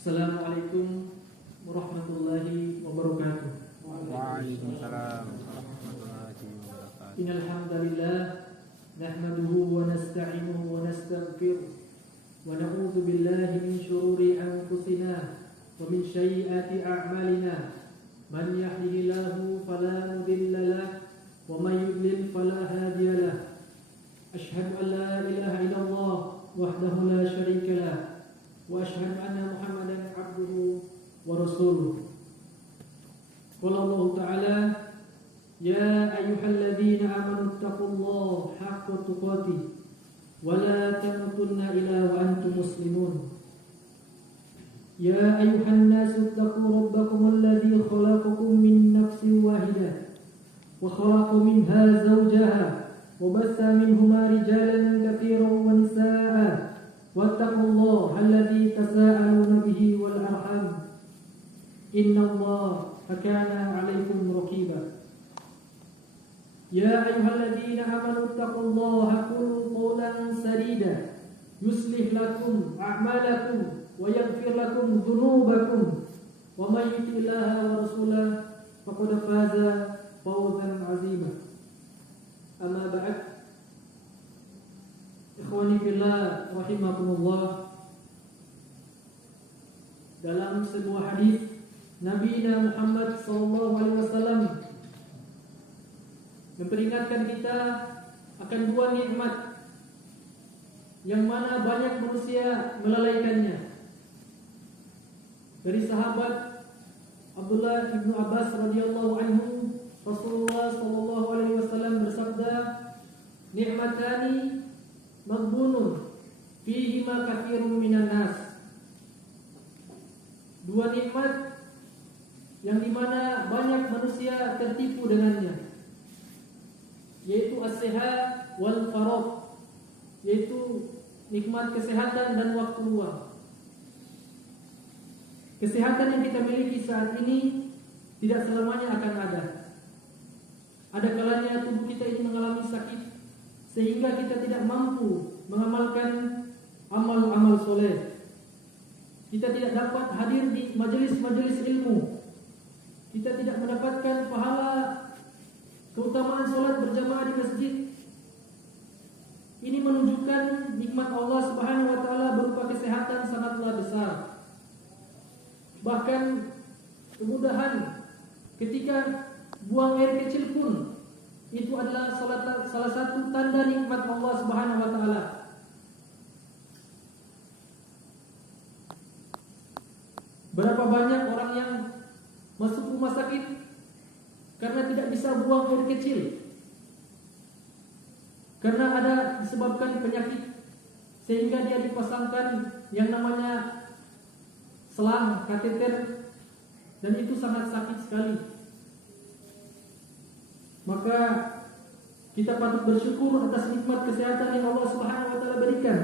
Assalamualaikum warahmatullahi wabarakatuh. Waalaikumsalam warahmatullahi wabarakatuh. Innal hamdalillah nahmaduhu wa nasta'inuhu wa nastaghfiruh wa na'udzu billahi min shururi anfusina wa min sayyiati a'malina. Man yahdihillahu fala mudilla lahu wa man yudlil fala hadiya lahu. Asyhadu an la ilaha illallah wahdahu la syarika lahu wa asyhadu anna Muhammadan abduhu wa rasuluh. Qala Allah Ta'ala, ya ayyuhalladzina amanu taqullaha haqqa tuqatih wa la tamutunna illa wa antum muslimun. Ya ayyuhan nasu taqu rabbakum alladzi khalaqakum min nafsin wahidah wa khalaqa minha zawjaha wa batha minhuma rijalan katsiran wa nisaa'a wattaqullaha alladzi tasaaluna bihi wal arham innallaha kana 'alaykum raqiba. Ya ayyuhalladzina amanu taqullaha qulu qawlan sadida yuslih lakum a'malakum wa yaghfir lakum dhunubakum wa may yuti'illaha wa rasulahu faqad faza fawzan 'azima. Amma ba'd. Ikhwani fillah rahimakumullah. Dalam sebuah hadis Nabi Muhammad SAW memperingatkan kita akan dua nikmat yang mana banyak manusia melalaikannya. Dari sahabat Abdullah bin Abbas radhiyallahu anhu, Rasulullah SAW bersabda, nikmatani maghbunun fihima katsirun minan nas. Dua nikmat yang dimana banyak manusia tertipu dengannya, yaitu as-sihat wal faragh, yaitu nikmat kesehatan dan waktu luang. Kesehatan yang kita miliki saat ini tidak selamanya akan ada. Ada kalanya tubuh kita ini mengalami sakit sehingga kita tidak mampu mengamalkan amal-amal soleh. Kita tidak dapat hadir di majelis-majelis ilmu. Kita tidak mendapatkan pahala keutamaan sholat berjamaah di masjid. Ini menunjukkan nikmat Allah Subhanahu wa taala berupa kesehatan sangatlah besar. Bahkan kemudahan ketika buang air kecil pun itu adalah salah satu tanda nikmat Allah Subhanahu wa taala. Berapa banyak orang yang masuk rumah sakit karena tidak bisa buang air kecil, karena ada disebabkan penyakit sehingga dia dipasangkan yang namanya selang kateter, dan itu sangat sakit sekali. Maka kita patut bersyukur atas nikmat kesehatan yang Allah Subhanahu wa taala berikan.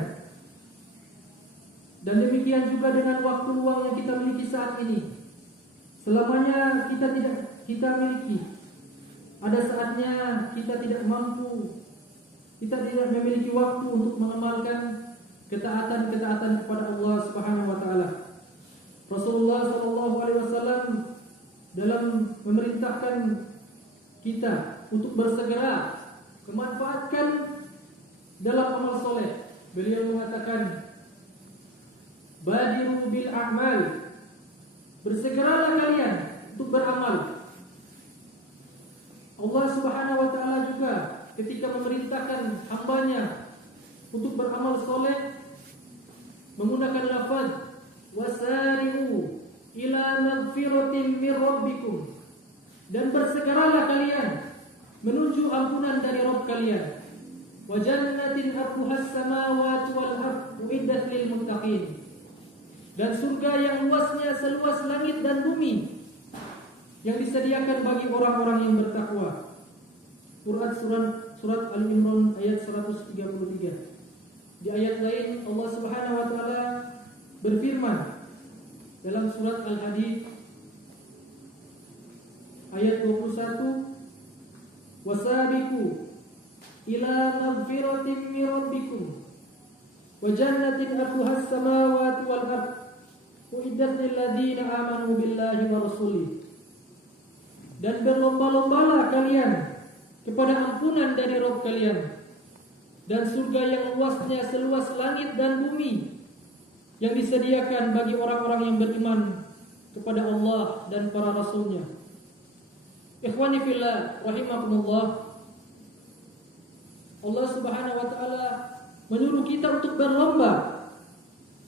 Dan demikian juga dengan waktu luang yang kita miliki saat ini. Selamanya kita miliki. Ada saatnya kita tidak mampu, kita tidak memiliki waktu untuk mengamalkan ketaatan-ketaatan kepada Allah Subhanahu wa taala. Rasulullah SAW dalam memerintahkan kita untuk bersegera memanfaatkan dalam amal soleh. Beliau mengatakan, badiru bil a'mal, bersegeralah kalian untuk beramal. Allah Subhanahu wa taala juga ketika memerintahkan hambanya untuk beramal soleh menggunakan lafaz wasari'u ila maghfiratin mir rabbikum, dan bersegeralah kalian menuju ampunan dari Rabb kalian. Wa jannatin arduhas samawati wal ardh uiddat lil muttaqin, dan surga yang luasnya seluas langit dan bumi yang disediakan bagi orang-orang yang bertakwa. Quran surat Al-Imran ayat 133. Di ayat lain Allah Subhanahu wa taala berfirman dalam surat Al-Hadid ayat 21, wasabiqu ila maghfiratin min rabbikum wa jannatin arduhas samawati wal ardh uiddat lil ladzina amanu billahi wa rasulih. Dan berlomba-lombalah kalian kepada ampunan dari Rabb kalian dan surga yang luasnya seluas langit dan bumi yang disediakan bagi orang-orang yang beriman kepada Allah dan para rasulnya. Ikhwani fillah rahimakumullah. Allah Subhanahu wa taala menyuruh kita untuk berlomba,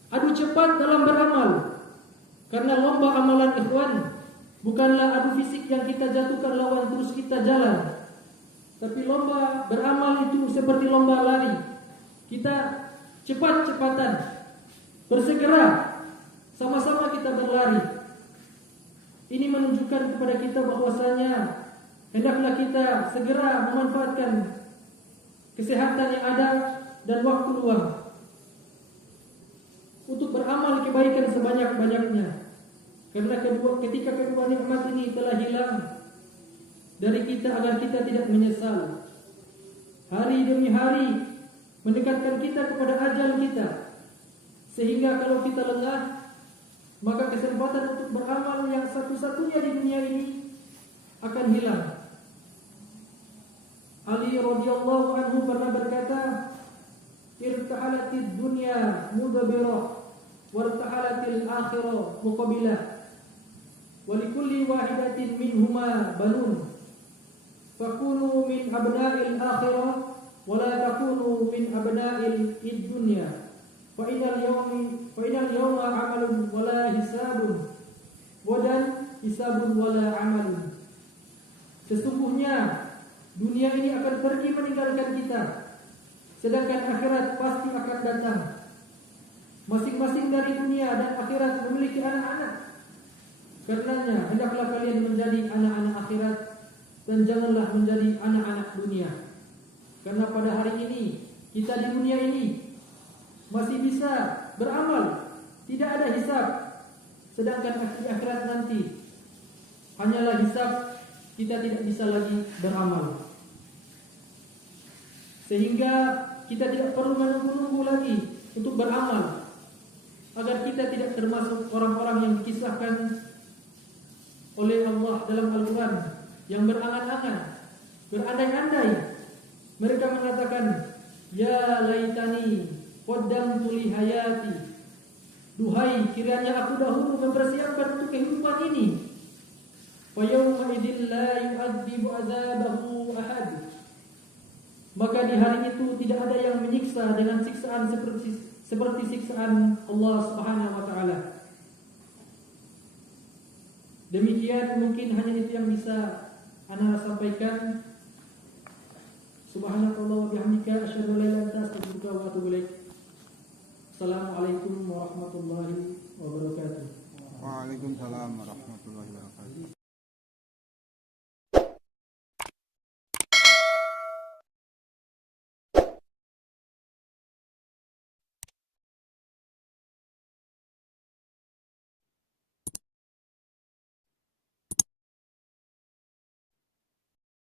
adu cepat dalam beramal. Karena lomba amalan ikhwan bukanlah adu fisik yang kita jatuhkan lawan terus kita jalan. Tapi lomba beramal itu seperti lomba lari. Kita cepat-cepatan, bersegera, sama-sama kita berlari. Ini menunjukkan kepada kita bahwasanya hendaklah kita segera memanfaatkan kesehatan yang ada dan waktu luang untuk beramal kebaikan sebanyak-banyaknya. Karena ketika kedua nikmat ini telah hilang dari kita, agar kita tidak menyesal. Hari demi hari mendekatkan kita kepada ajal kita, sehingga kalau kita lengah, maka kesempatan untuk beramal yang satu-satunya di dunia ini akan hilang. Ali radhiyallahu anhu pernah berkata, irtahalatid dunya mudabirah wartahalatil akhirah muqabilah wa likulli wahidatin minhuma banun fakunu min abna'il akhirah wa la takunu min abna'il dunya fa inal yawma amalun wa la hisabun wadan hisabun wa la amalun. Sesungguhnya dunia ini akan pergi meninggalkan kita, sedangkan akhirat pasti akan datang. Masing-masing dari dunia dan akhirat memiliki anak-anak. Karenanya hendaklah kalian menjadi anak-anak akhirat dan janganlah menjadi anak-anak dunia. Karena pada hari ini kita di dunia ini masih bisa beramal, tidak ada hisab. Sedangkan di akhirat nanti hanyalah hisab, kita tidak bisa lagi beramal. Sehingga kita tidak perlu menunggu-nunggu lagi untuk beramal, agar kita tidak termasuk orang-orang yang dikisahkan oleh Allah dalam Al-Quran yang berangan-angan, berandai-andai. Mereka mengatakan, ya laitani qaddamtu li hayati, duhai kiranya aku dahulu mempersiapkan untuk kehidupan ini. Fa yawma idzin la yu'adzibu 'adzabahu ahad. Maka di hari itu tidak ada yang menyiksa dengan siksaan seperti siksaan Allah Subhanahu wa taala. Demikian mungkin hanya itu yang bisa ana sampaikan. Subhanakallah wa bihamdika asyhadu an la ilaha illa anta astaghfiruka wa atubu ilaik. Assalamualaikum warahmatullahi wabarakatuh. Waalaikumsalam warahmatullahi wabarakatuh.